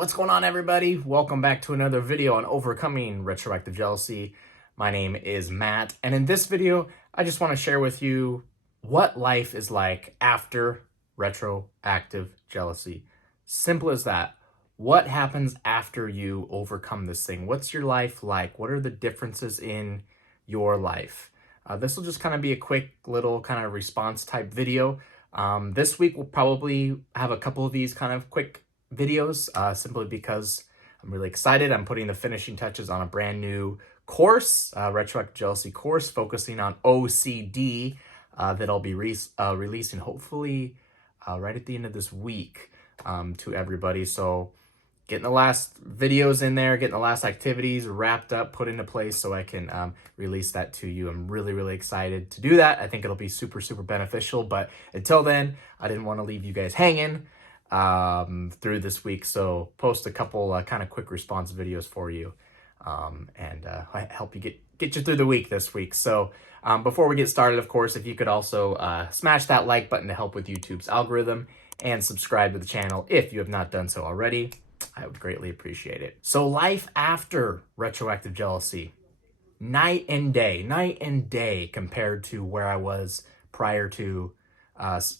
What's going on, everybody? Welcome back to another video on overcoming retroactive jealousy. My name is Matt, and in this video, I just want to share with you what life is like after retroactive jealousy. Simple as that. What happens after you overcome this thing? What's your life like? What are the differences in your life? This will just kind of be a quick little kind of response type video. This week, we'll probably have a couple of these kind of quick videos simply because I'm really excited. I'm putting the finishing touches on a brand new course, Retroactive Jealousy course, focusing on OCD that I'll be releasing hopefully right at the end of this week to everybody. So getting the last videos in there, getting the last activities wrapped up, put into place so I can release that to you. I'm really, really excited to do that. I think it'll be super, super beneficial. But until then, I didn't want to leave you guys hanging through this week, so post a couple kind of quick response videos for you and help you get you through the week this week. So before we get started, of course, if you could also smash that like button to help with YouTube's algorithm and subscribe to the channel if you have not done so already, I would greatly appreciate it. So life after retroactive jealousy, night and day compared to where I was prior to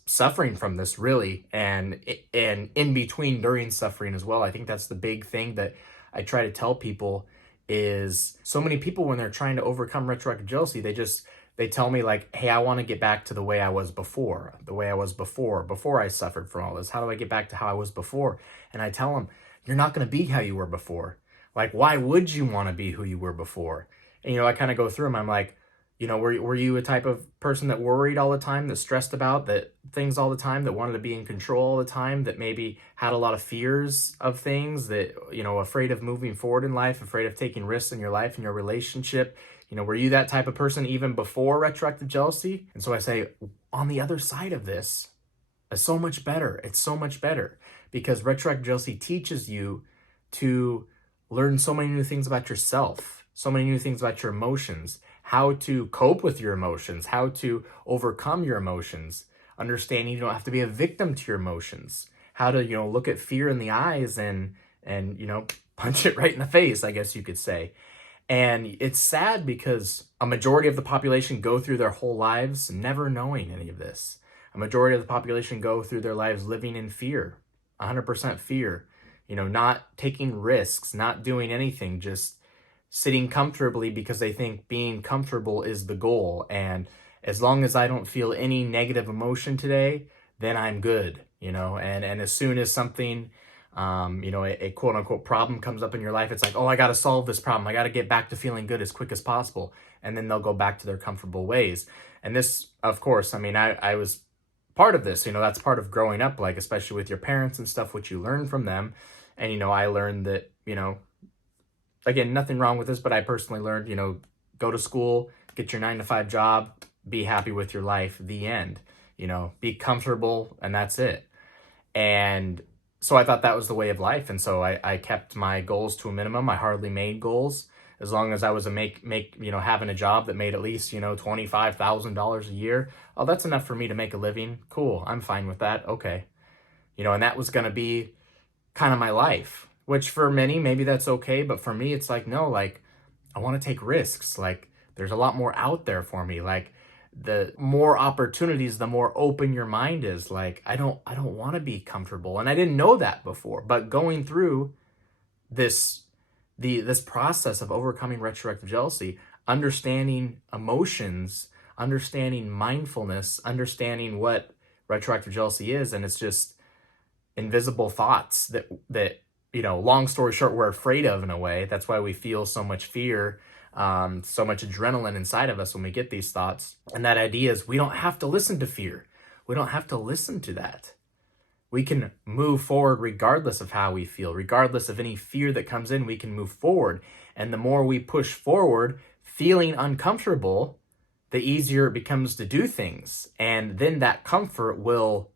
suffering from this, really, and in between during suffering as well. I think that's the big thing that I try to tell people is so many people, when they're trying to overcome retroactive jealousy, they tell me like, hey, I want to get back to the way I was before, before I suffered from all this. How do I get back to how I was before? And I tell them, you're not going to be how you were before. Like, why would you want to be who you were before? And, I kind of go through them. I'm like, were you a type of person that worried all the time, that stressed about that things all the time, that wanted to be in control all the time, that maybe had a lot of fears of things, that, afraid of moving forward in life, afraid of taking risks in your life and your relationship? Were you that type of person even before retroactive jealousy? And so I say, on the other side of this, it's so much better. It's so much better because retroactive jealousy teaches you to learn so many new things about yourself, so many new things about your emotions, how to cope with your emotions, how to overcome your emotions, understanding you don't have to be a victim to your emotions, how to, look at fear in the eyes and punch it right in the face, I guess you could say. And it's sad because a majority of the population go through their whole lives never knowing any of this. A majority of the population go through their lives living in fear, 100% fear, not taking risks, not doing anything, just sitting comfortably because they think being comfortable is the goal. And as long as I don't feel any negative emotion today, then I'm good, and as soon as something, a quote unquote problem comes up in your life, it's like, oh, I got to solve this problem. I got to get back to feeling good as quick as possible. And then they'll go back to their comfortable ways. And this, of course, I was part of this, that's part of growing up, like, especially with your parents and stuff, what you learn from them. And, I learned that, again, nothing wrong with this, but I personally learned, go to school, get your 9-to-5 job, be happy with your life, the end, be comfortable, and that's it. And so I thought that was the way of life. And so I kept my goals to a minimum. I hardly made goals. As long as I was having a job that made at least, $25,000 a year. Oh, that's enough for me to make a living. Cool. I'm fine with that. Okay. And that was going to be kind of my life. Which for many, maybe that's okay. But for me, it's like, no, like, I want to take risks. Like, there's a lot more out there for me. Like, the more opportunities, the more open your mind is. Like, I don't want to be comfortable. And I didn't know that before. But going through this process of overcoming retroactive jealousy, understanding emotions, understanding mindfulness, understanding what retroactive jealousy is, and it's just invisible thoughts that long story short, we're afraid of in a way. That's why we feel so much fear, so much adrenaline inside of us when we get these thoughts. And that idea is we don't have to listen to fear. We don't have to listen to that. We can move forward regardless of how we feel, regardless of any fear that comes in, we can move forward. And the more we push forward, feeling uncomfortable, the easier it becomes to do things. And then that comfort will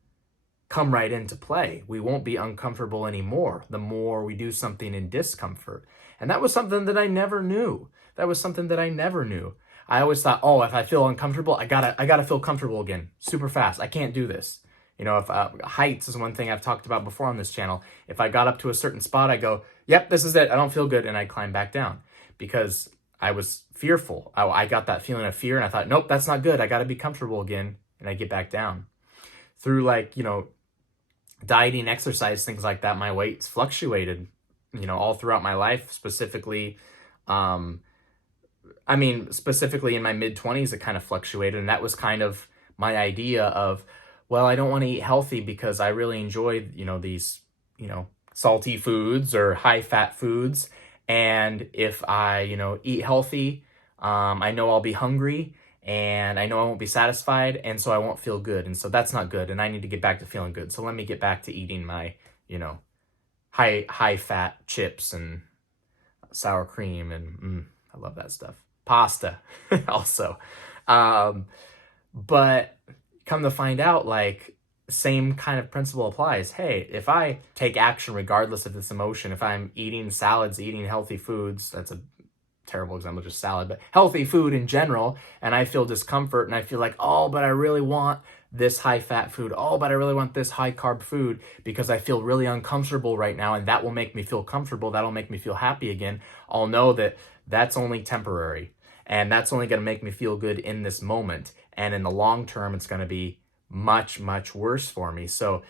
come right into play. We won't be uncomfortable anymore the more we do something in discomfort. And that was something that I never knew. I always thought, oh, if I feel uncomfortable, I gotta feel comfortable again super fast. I can't do this. You know, if heights is one thing I've talked about before on this channel. If I got up to a certain spot, I go, yep, this is it. I don't feel good. And I climb back down because I was fearful. I got that feeling of fear and I thought, nope, that's not good. I got to be comfortable again. And I get back down. Through like, you know, dieting, exercise, things like that, my weight's fluctuated, you know, all throughout my life, specifically, specifically in my mid-20s, it kind of fluctuated. And that was kind of my idea of, well, I don't want to eat healthy because I really enjoy, you know, these, you know, salty foods or high-fat foods. And if I, you know, eat healthy, I know I'll be hungry and I know I won't be satisfied. And so I won't feel good. And so that's not good. And I need to get back to feeling good. So let me get back to eating my, you know, high-fat chips and sour cream. And I love that stuff. Pasta also. But come to find out, like, same kind of principle applies. Hey, if I take action regardless of this emotion, if I'm eating salads, eating healthy foods, that's a terrible example, just salad, but healthy food in general, and I feel discomfort and I feel like, oh, but I really want this high-fat food. Oh, but I really want this high-carb food because I feel really uncomfortable right now, and that will make me feel comfortable. That'll make me feel happy again. I'll know that that's only temporary, and that's only going to make me feel good in this moment. And in the long term, it's going to be much, much worse for me. So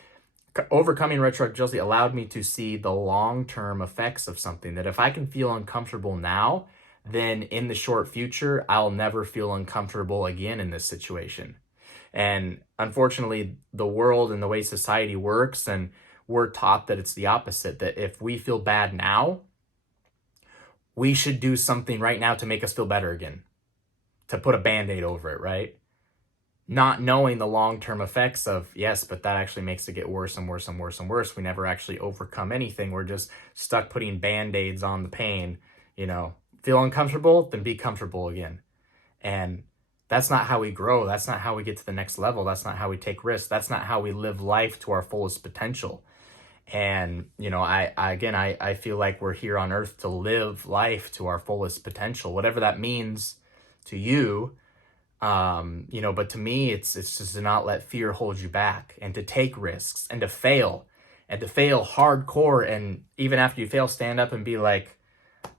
overcoming retroactive jealousy allowed me to see the long-term effects of something, that if I can feel uncomfortable now, then in the short future, I'll never feel uncomfortable again in this situation. And unfortunately, the world and the way society works, and we're taught that it's the opposite, that if we feel bad now, we should do something right now to make us feel better again, to put a Band-Aid over it, right? Not knowing the long-term effects of, yes, but that actually makes it get worse and worse and worse and worse. We never actually overcome anything. We're just stuck putting Band-Aids on the pain. You know, feel uncomfortable, then be comfortable again. And that's not how we grow. That's not how we get to the next level. That's not how we take risks. That's not how we live life to our fullest potential. And, you know, I feel like we're here on earth to live life to our fullest potential, whatever that means to you. You know, but to me, it's just to not let fear hold you back, and to take risks, and to fail hardcore. And even after you fail, stand up and be like,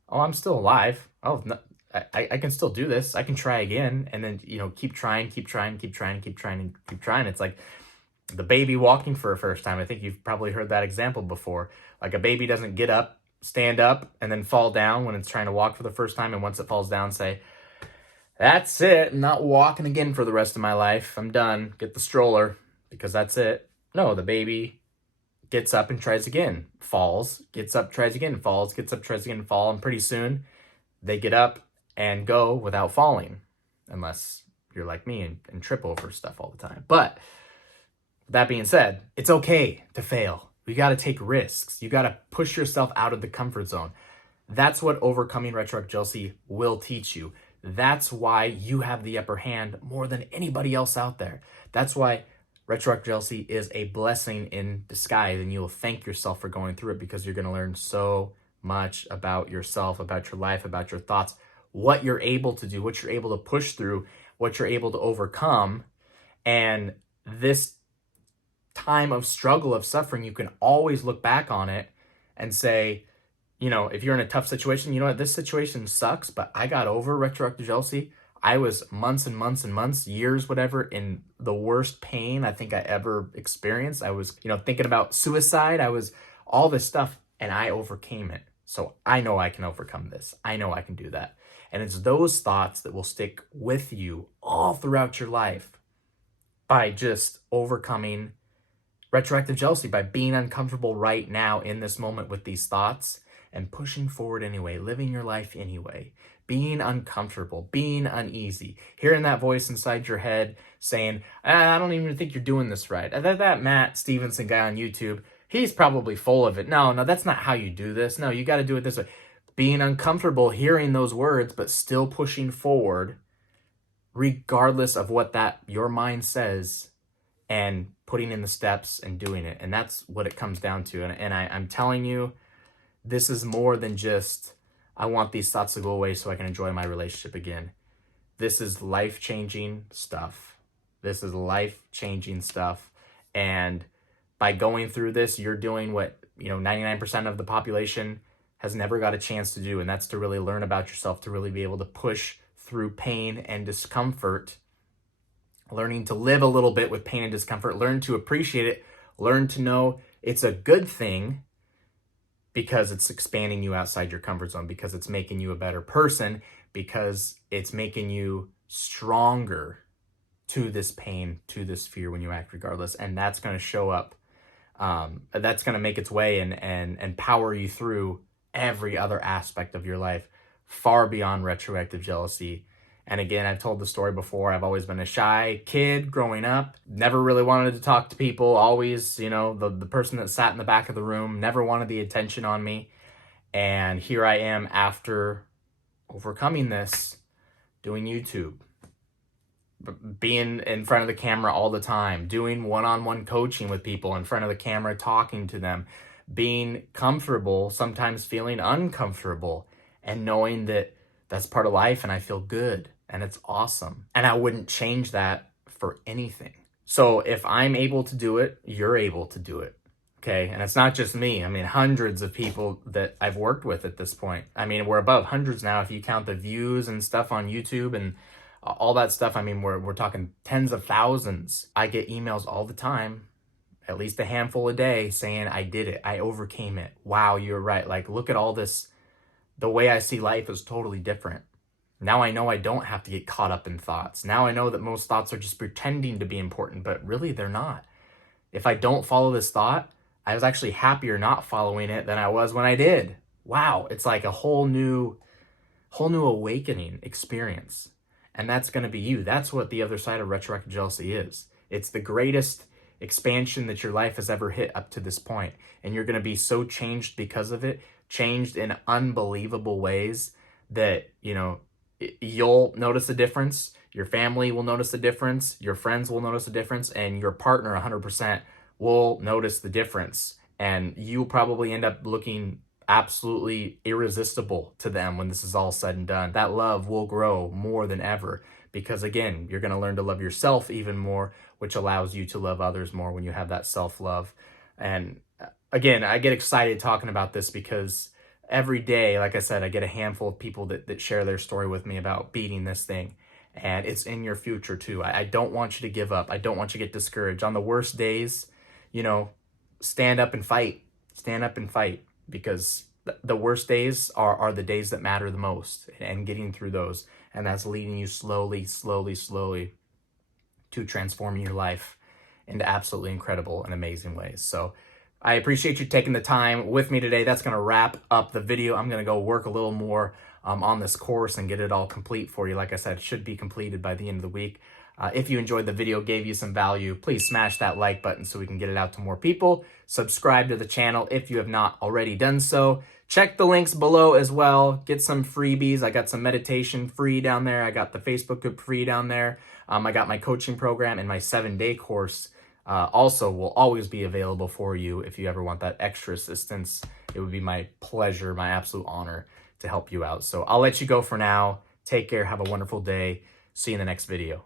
oh, I'm still alive. Oh, no, I can still do this. I can try again. And then, you know, keep trying. It's like the baby walking for a first time. I think you've probably heard that example before. Like a baby doesn't get up, stand up, and then fall down when it's trying to walk for the first time. And once it falls down, say, that's it. I'm not walking again for the rest of my life. I'm done. Get the stroller, because that's it. No, the baby gets up and tries again, falls, gets up, tries again, falls, gets up, tries again, fall. And pretty soon they get up and go without falling, unless you're like me and trip over stuff all the time. But that being said, it's okay to fail. You got to take risks. You got to push yourself out of the comfort zone. That's what overcoming retroactive jealousy will teach you. That's why you have the upper hand more than anybody else out there. That's why retroactive jealousy is a blessing in disguise, and you'll thank yourself for going through it, because you're going to learn so much about yourself, about your life, about your thoughts, what you're able to do, what you're able to push through, what you're able to overcome. And this time of struggle, of suffering, you can always look back on it and say, you know, if you're in a tough situation, you know what, this situation sucks, but I got over retroactive jealousy. I was months and months and months, years, whatever, in the worst pain I think I ever experienced. I was, you know, thinking about suicide. I was all this stuff, and I overcame it. So I know I can overcome this. I know I can do that. And it's those thoughts that will stick with you all throughout your life, by just overcoming retroactive jealousy, by being uncomfortable right now in this moment with these thoughts, and pushing forward anyway, living your life anyway, being uncomfortable, being uneasy, hearing that voice inside your head saying, I don't even think you're doing this right. That Matt Stevenson guy on YouTube, he's probably full of it. No, that's not how you do this. No, you got to do it this way. Being uncomfortable, hearing those words, but still pushing forward, regardless of what that your mind says, and putting in the steps and doing it. And that's what it comes down to. And I'm telling you, this is more than just, I want these thoughts to go away so I can enjoy my relationship again. This is life-changing stuff. This is life-changing stuff. And by going through this, you're doing what, 99% of the population has never got a chance to do. And that's to really learn about yourself, to really be able to push through pain and discomfort, learning to live a little bit with pain and discomfort, learn to appreciate it, learn to know it's a good thing because it's expanding you outside your comfort zone, because it's making you a better person, because it's making you stronger to this pain, to this fear when you act regardless. And that's going to show up. That's going to make its way and power you through every other aspect of your life, far beyond retroactive jealousy. And again, I've told the story before. I've always been a shy kid growing up, never really wanted to talk to people, always, the person that sat in the back of the room, never wanted the attention on me. And here I am after overcoming this, doing YouTube, being in front of the camera all the time, doing one-on-one coaching with people in front of the camera, talking to them, being comfortable, sometimes feeling uncomfortable, and knowing that that's part of life and I feel good and it's awesome. And I wouldn't change that for anything. So if I'm able to do it, you're able to do it. Okay. And it's not just me. I mean, hundreds of people that I've worked with at this point. I mean, we're above hundreds now if you count the views and stuff on YouTube and all that stuff. I mean, we're talking tens of thousands. I get emails all the time, at least a handful a day, saying I did it. I overcame it. Wow, you're right. Like, look at all this. The way I see life is totally different. Now I know I don't have to get caught up in thoughts. Now I know that most thoughts are just pretending to be important, but really they're not. If I don't follow this thought, I was actually happier not following it than I was when I did. Wow, it's like a whole new awakening experience. And that's going to be you. That's what the other side of retroactive jealousy is. It's the greatest expansion that your life has ever hit up to this point. And you're going to be so changed because of it, changed in unbelievable ways that, you'll notice a difference. Your family will notice a difference. Your friends will notice a difference. And your partner 100% will notice the difference. And you'll probably end up looking absolutely irresistible to them when this is all said and done. That love will grow more than ever because, again, you're going to learn to love yourself even more, which allows you to love others more when you have that self-love. And again, I get excited talking about this because every day, like I said, I get a handful of people that share their story with me about beating this thing. And it's in your future too. I don't want you to give up. I don't want you to get discouraged. On the worst days, stand up and fight. Stand up and fight. Because the worst days are the days that matter the most, and getting through those. And that's leading you slowly to transforming your life into absolutely incredible and amazing ways. So I appreciate you taking the time with me today. That's going to wrap up the video. I'm going to go work a little more on this course and get it all complete for you. Like I said, it should be completed by the end of the week. If you enjoyed the video, gave you some value, please smash that like button so we can get it out to more people. Subscribe to the channel if you have not already done so. Check the links below as well. Get some freebies. I got some meditation free down there. I got the Facebook group free down there. I got my coaching program and my 7-day course also will always be available for you if you ever want that extra assistance. It would be my pleasure, my absolute honor to help you out. So I'll let you go for now. Take care. Have a wonderful day. See you in the next video.